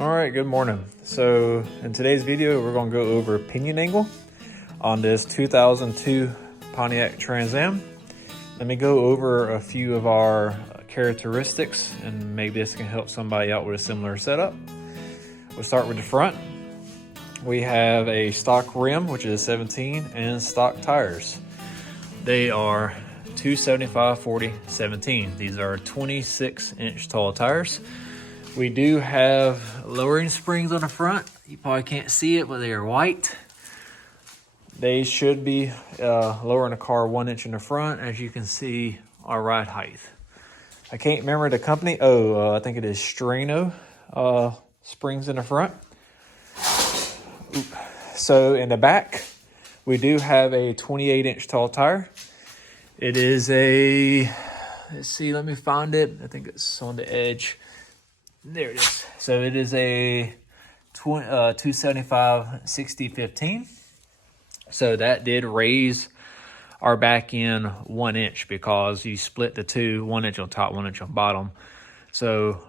All right, good morning. So in today's video, we're gonna go over pinion angle on this 2002 Pontiac Trans Am. Let me go over a few of our characteristics and maybe this can help somebody out with a similar setup. We'll start with the front. We have a stock rim, which is 17, and stock tires. They are 275/40/17. These are 26-inch tall tires. We do have lowering springs on the front. You probably can't see it, but they are white. They should be lowering the car 1 inch in the front, as you can see our ride height. I can't remember the company. I think it is Strano springs in the front. So in the back, we do have a 28-inch tall tire. It is a, let's see, let me find it. I think it's on the edge. There it is. So it is a 275/60/15. So that did raise our back end 1 inch because you split the two, 1 inch on top, 1 inch on bottom. So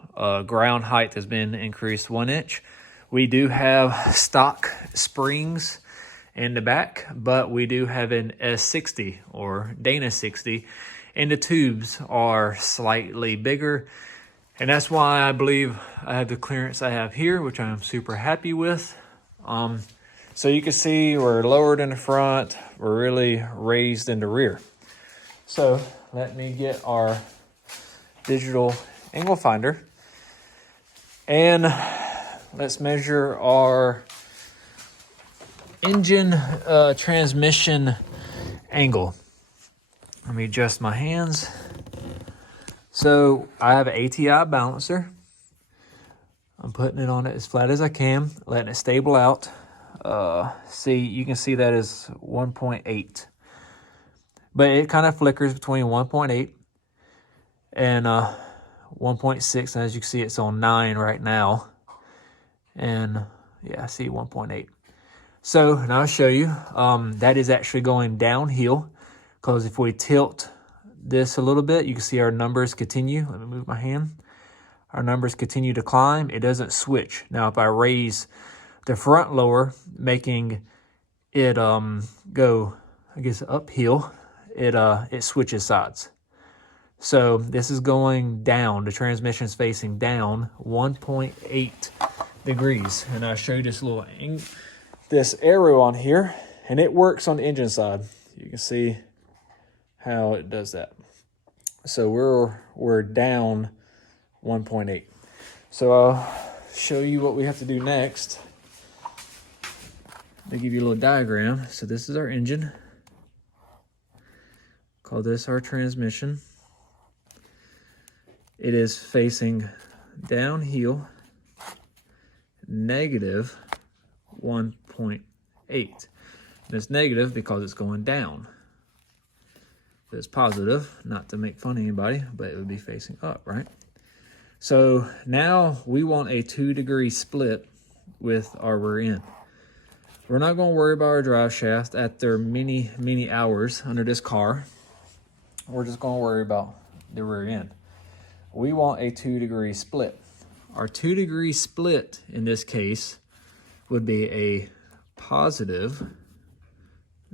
ground height has been increased 1 inch. We do have stock springs in the back, but we do have an S60 or Dana 60, and the tubes are slightly bigger. And that's why I believe I have the clearance I have here, which I'm super happy with. So you can see we're lowered in the front, we're really raised in the rear. So let me get our digital angle finder and let's measure our engine transmission angle. Let me adjust my hands. So I have an ATI balancer. I'm putting it on it as flat as I can, letting it stable out. See, you can see that is 1.8. But it kind of flickers between 1.8 and 1.6. And as you can see, it's on 9 right now. And yeah, I see 1.8. So now I'll show you, that is actually going downhill, because if we tilt this a little bit, you can see our numbers continue. Let me move my hand. Our numbers continue to climb. It doesn't switch. Now, if I raise the front lower, making it go, I guess, uphill, it switches sides. So this is going down. The transmission is facing down 1.8 degrees. And I show you this arrow on here, and it works on the engine side. You can see how it does that. So we're down 1.8. So I'll show you what we have to do next. I'll give you a little diagram. So this is our engine. Call this our transmission. It is facing downhill, negative 1.8. And it's negative because it's going down. If it's positive, not to make fun of anybody, but it would be facing up, right? So now we want a 2-degree split with our rear end. We're not going to worry about our drive shaft after many, many hours under this car. We're just going to worry about the rear end. We want a 2-degree split. Our 2-degree split in this case would be a positive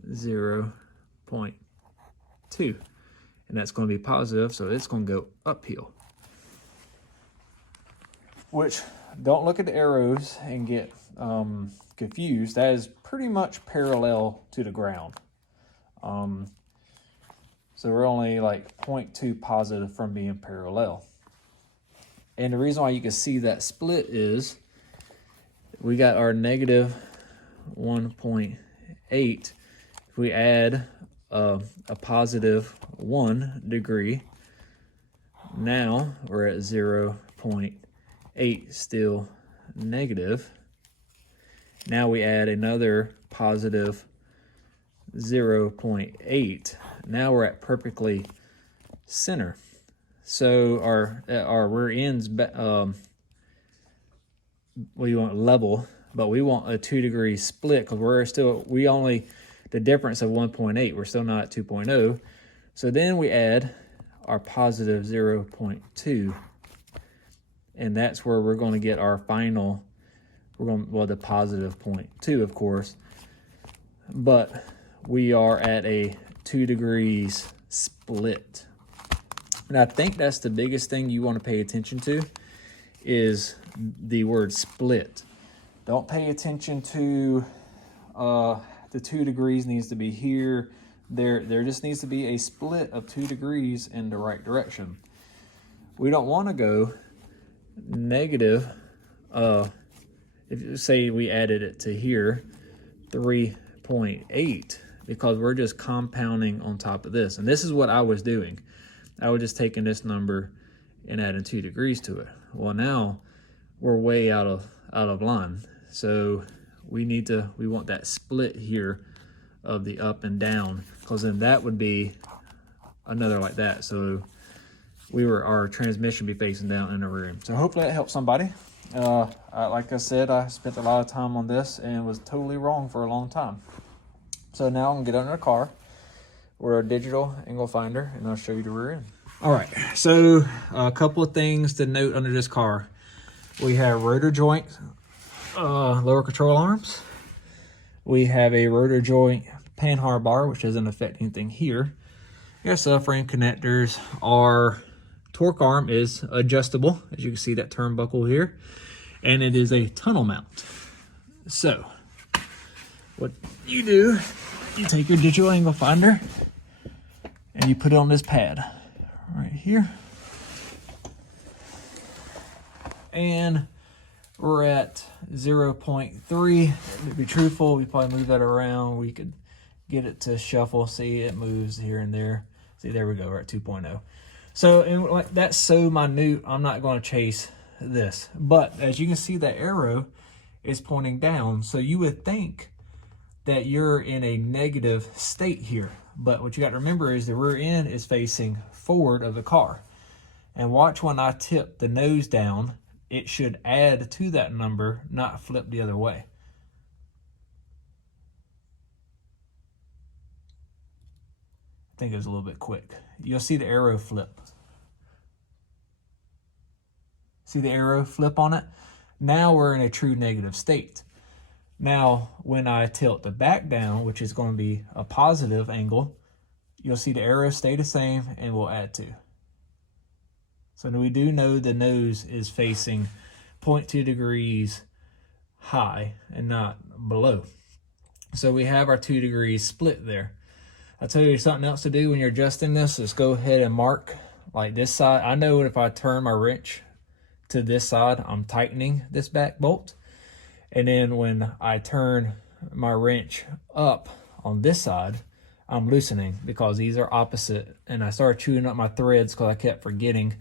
0.2. And that's going to be positive, so it's going to go uphill. Which, don't look at the arrows and get confused. That is pretty much parallel to the ground. So we're only like 0.2 positive from being parallel. And the reason why you can see that split is we got our negative 1.8. If we add a positive 1 degree, now we're at 0.8, still negative. Now we add another positive 0.8. Now we're at perfectly center. So our rear end's we want level, but we want a 2-degree split because the difference of 1.8, we're still not at 2.0. So then we add our positive 0.2. and that's where we're going to get our final, well, the positive point too, of course. But we are at a 2 degrees split. And I think that's the biggest thing you want to pay attention to is the word split. Don't pay attention to the 2 degrees needs to be here. There just needs to be a split of 2 degrees in the right direction. We don't want to go negative, if say we added it to here, 3.8, because we're just compounding on top of this. And this is what I was doing. I was just taking this number and adding 2 degrees to it. Well, now we're way out of line. So we want that split here of the up and down, because then that would be another like that. So our transmission be facing down in the rear. So hopefully that helps somebody. Like I said, I spent a lot of time on this and was totally wrong for a long time. So now I'm gonna get under the car with our digital angle finder, and I'll show you the rear end. All right, so a couple of things to note under this car. We have rotor joint, lower control arms. We have a rotor joint panhard bar, which doesn't affect anything here. Your subframe connectors. Our torque arm is adjustable, as you can see that turnbuckle here, and it is a tunnel mount. So what you do, you take your digital angle finder and you put it on this pad right here, and we're at 0.3. To be truthful, we probably move that around. We could get it to shuffle. See, it moves here and there. See, there we go. We're at 2.0. So, and like that's so minute, I'm not going to chase this. But as you can see, the arrow is pointing down. So you would think that you're in a negative state here. But what you got to remember is the rear end is facing forward of the car. And watch when I tip the nose down, it should add to that number, not flip the other way. I think it was a little bit quick. You'll see the arrow flip. See the arrow flip on it? Now we're in a true negative state. Now, when I tilt the back down, which is going to be a positive angle, you'll see the arrow stay the same and we'll add 2. So we do know the nose is facing 0.2 degrees high and not below. So we have our 2 degrees split there. I'll tell you something else to do when you're adjusting this is go ahead and mark like this side. I know if I turn my wrench to this side, I'm tightening this back bolt. And then when I turn my wrench up on this side, I'm loosening, because these are opposite. And I started chewing up my threads because I kept forgetting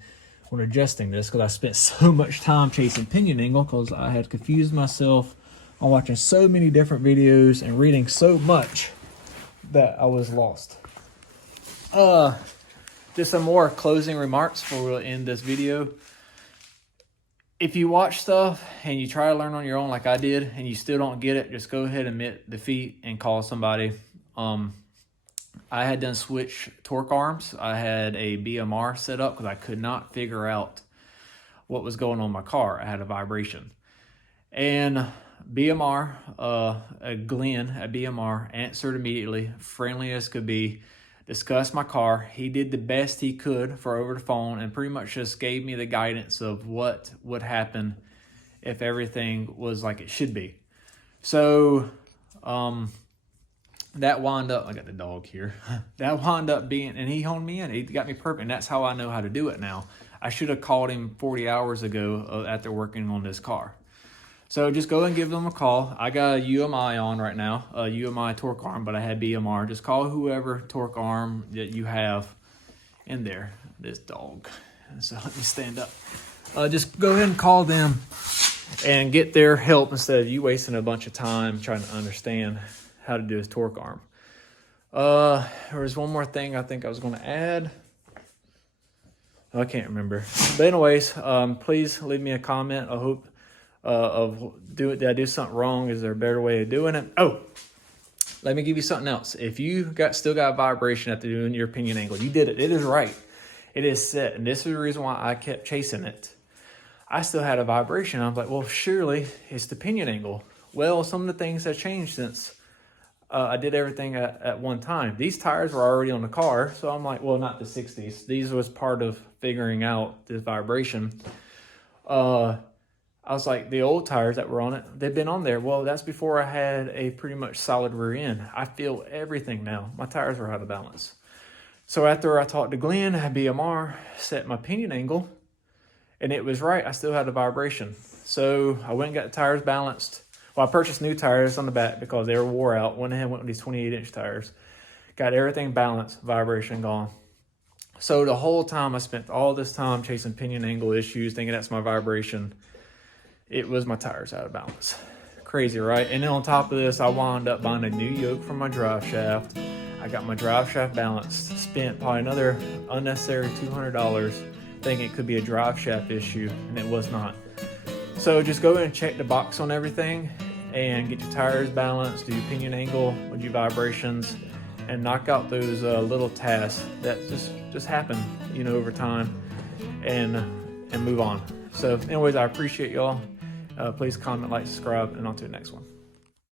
when adjusting this, because I spent so much time chasing pinion angle because I had confused myself on watching so many different videos and reading so much that I was lost. Just some more closing remarks before we'll end this video. If you watch stuff and you try to learn on your own like I did and you still don't get it, just go ahead and admit defeat and call somebody. I had done switch torque arms. I had a BMR set up because I could not figure out what was going on in my car. I had a vibration. And BMR, Glenn at BMR answered immediately, friendly as could be, discussed my car. He did the best he could for over the phone and pretty much just gave me the guidance of what would happen if everything was like it should be. So that wound up, I got the dog here, that wound up being, and he honed me in, he got me perfect, and that's how I know how to do it now. I should have called him 40 hours ago after working on this car. So just go and give them a call. I got a UMI on right now, a UMI torque arm, but I had BMR. Just call whoever torque arm that you have in there. This dog. So let me stand up. Just go ahead and call them and get their help instead of you wasting a bunch of time trying to understand how to do his torque arm. There was one more thing I think I was going to add. I can't remember. But anyways, please leave me a comment. I hope did I do something wrong? Is there a better way of doing it? Oh, let me give you something else. If you still got a vibration after doing your pinion angle, you did it. It is right. It is set. And this is the reason why I kept chasing it. I still had a vibration. I was like, well, surely it's the pinion angle. Well, some of the things have changed since I did everything at one time. These tires were already on the car, so I'm like, well, not the 60s. These was part of figuring out this vibration. I was like, the old tires that were on it, they've been on there. Well, that's before I had a pretty much solid rear end. I feel everything now. My tires were out of balance. So after I talked to Glenn at BMR, set my pinion angle, and it was right. I still had a vibration. So I went and got the tires balanced. Well, I purchased new tires on the back because they were wore out. Went ahead and went with these 28-inch tires. Got everything balanced, vibration gone. So the whole time I spent all this time chasing pinion angle issues, thinking that's my vibration. It was my tires out of balance. Crazy, right? And then on top of this, I wound up buying a new yoke for my drive shaft. I got my drive shaft balanced. Spent probably another unnecessary $200 thinking it could be a drive shaft issue, and it was not. So just go in and check the box on everything and get your tires balanced, do your pinion angle with your vibrations, and knock out those little tasks that just happen, you know, over time, and move on. So anyways, I appreciate y'all. Please comment, like, subscribe, and on to the next one.